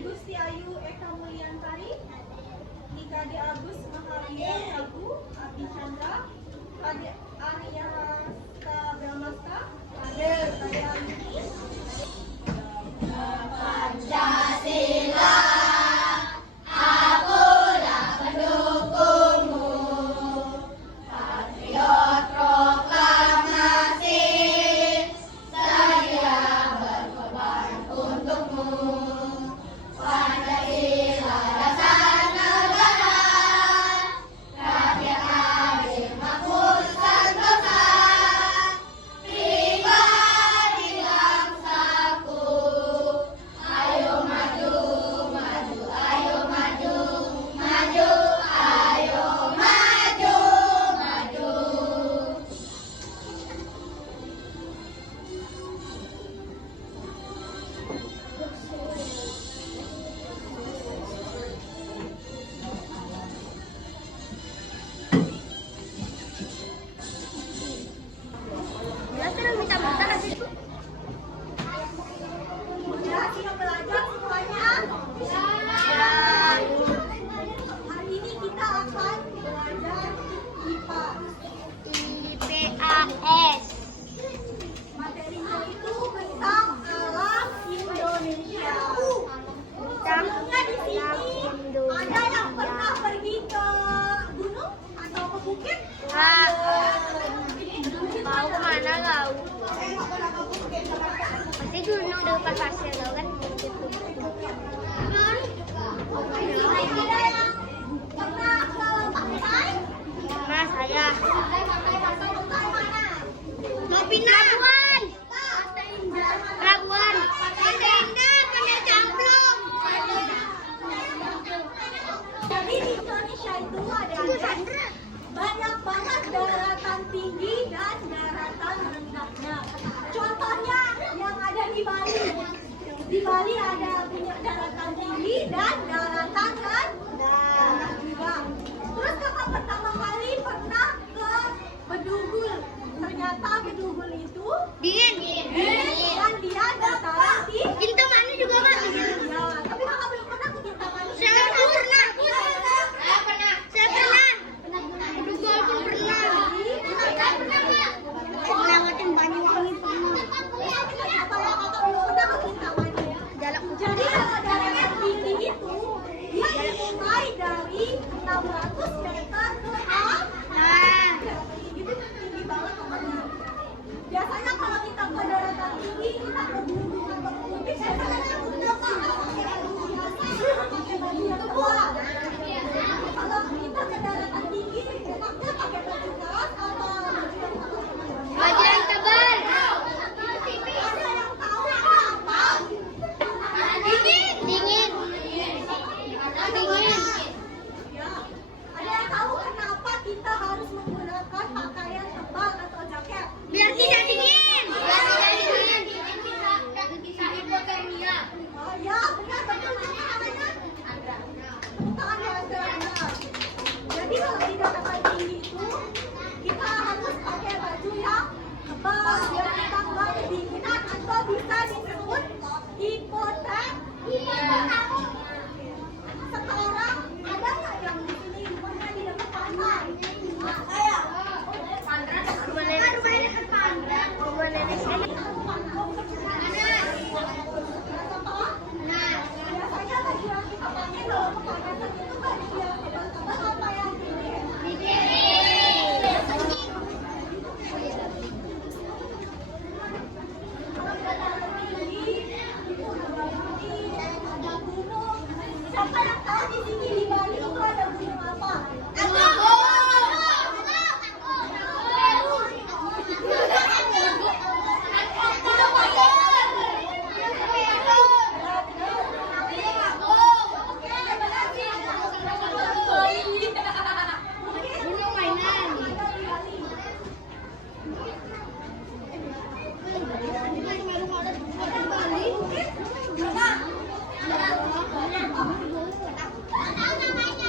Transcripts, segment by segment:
Gusti Ayu Eka Mulyantari, Nikade Agus Mahalia Prabu Abi Chandra, Kade Arya Bramasta, Kade Kayani. Pancasila, akulah pendukungmu, patriot proklamasi, sedia berkorban untukmu. Pancasila dasar negara, rakyat adil makmur sentosa, pribadi bangsaku. Ayo maju, maju, ayo maju, maju, ayo maju, maju. Udah, siap belajar semuanya? Hari ini kita akan belajar IPA. IPAS. Materinya itu tentang alam Indonesia. Sebelumnya di sini ada yang pernah pergi ke gunung atau ke bukit? Enggak. Mau kemana kau? Nggak pernah ke bukit. Pasti gunung depan pasir kau kan? Ada yang pernah ke pantai? Nah saya. Pantai mana? Labuan. Labuan. Pantai Camplong. Jadi di Indonesia itu ada banyak banget daratan tinggi dan daratan rendahnya. Contohnya yang ada di Bali. Di Bali ada punya daratan tinggi dan daratan rendah juga. Terus kakak pertama kali pernah ke Bedugul. Ternyata Bedugul itu Dingin. dan dia dataran tinggi. Kintamani juga kan? Ya, tapi kakak belum pernah ke Kintamani. Saya pernah. Saya pernah. Bedugul pun pernah. Lewatin Banyuwangi pernah. Jadi kalau daratan tinggi itu dia dimulai dari 600 meter ke atas. Itu tinggi banget teman-teman. Biasanya kalau kita ke daratan tinggi kita ke gunung atau ke bukit kita pakai baju yang tebal. Kalau kita ke daratan tinggi enaknya pakai baju kaos atau baju yang tebal. Baju yang tebal. Ada yang tahu apa? Dingin. Ya, ada yang tahu kenapa kita harus menggunakan pakaian tebal atau jaket? Biar tidak dingin. Oh ya, benar betul namanya. Tangan yang benar. Jadi kalau di daratan tinggi itu kita harus pakai baju yang tebal biar kita nggak kedinginan atau bisa disebut hipotermia. Sekarang ada nggak yang di sini rumahnya di dekat pantai? Saya. Rumah nenek saya. Biasanya baju yang kita pakai kalau ke pantai itu baju yang tebal-tebal apa yang dingin? Kalau kita daratan tinggi, itu ada bukit, ada gunung. Siapa yang tahu di sini di Bali itu ada gunung apa? Gunung mainan. Ada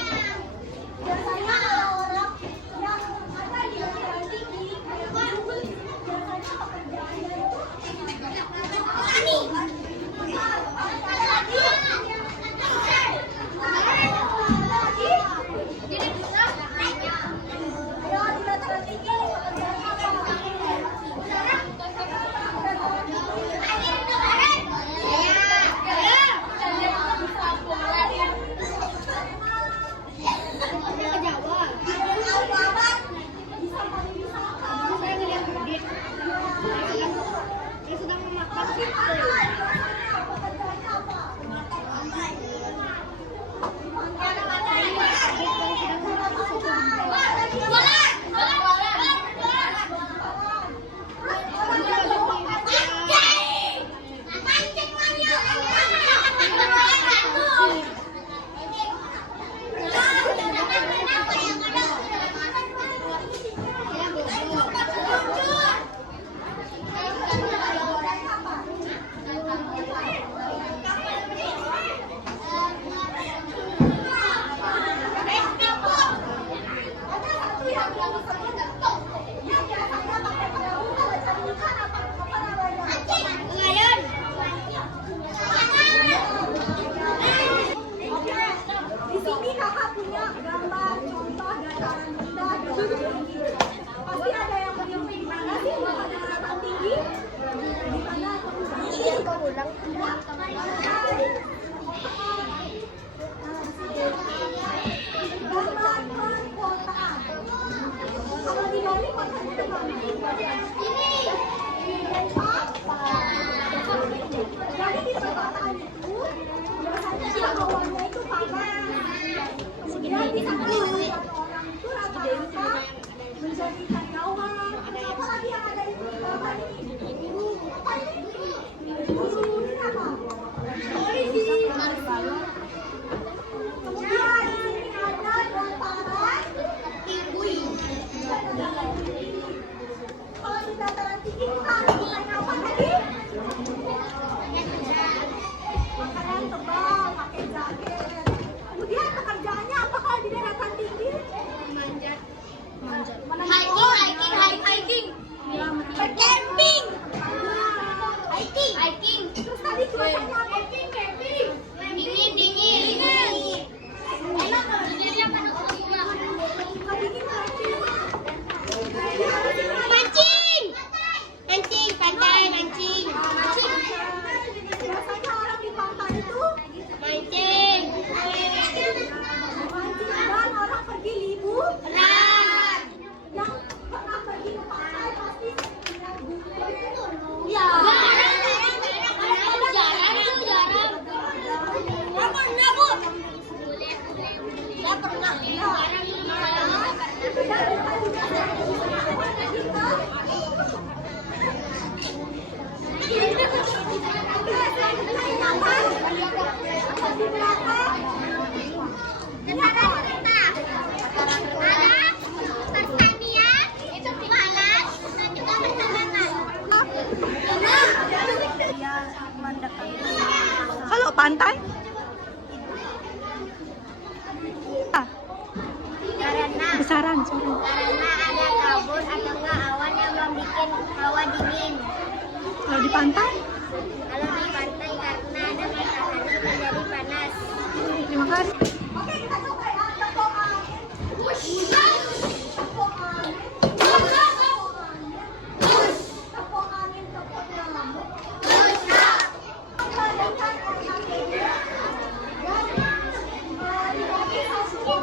ternaknya. Di belakang. Ada pertanian, itu panas, dan juga pertanaman. Kalau pantai? Besaran, sorry. Karena ada kabut atau enggak awan yang membuat hawa dingin. Kalau di pantai? Kalau di pantai karena ada matahari menjadi panas. Terima kasih. Oke, kita coba ya. Tepuk angin. Tepuk angin. Tepuk angin, tepuk nyamuk. Bayangkan air anginnya. Dan dibagi satu.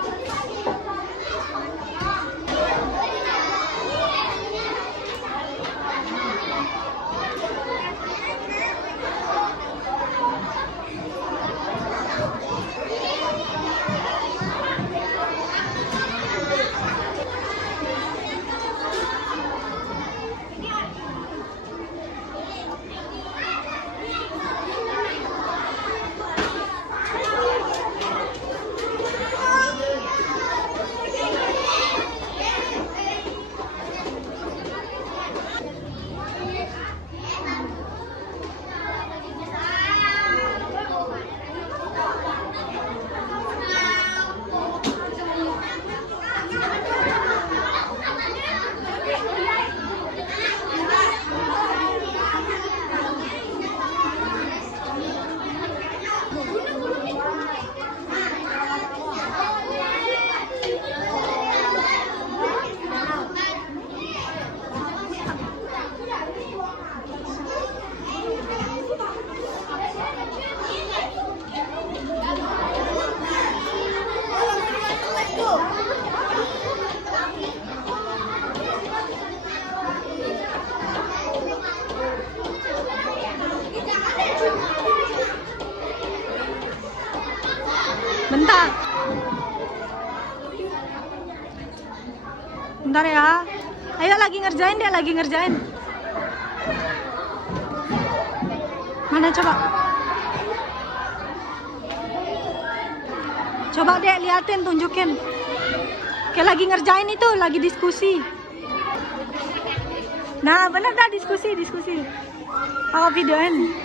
Bentar. Bentar ya. Ayo lagi ngerjain dia, lagi ngerjain. Mana coba? Coba dek liatin, tunjukin. Kayak lagi ngerjain itu, lagi diskusi. Nah, bener dah diskusi. Aku videoin.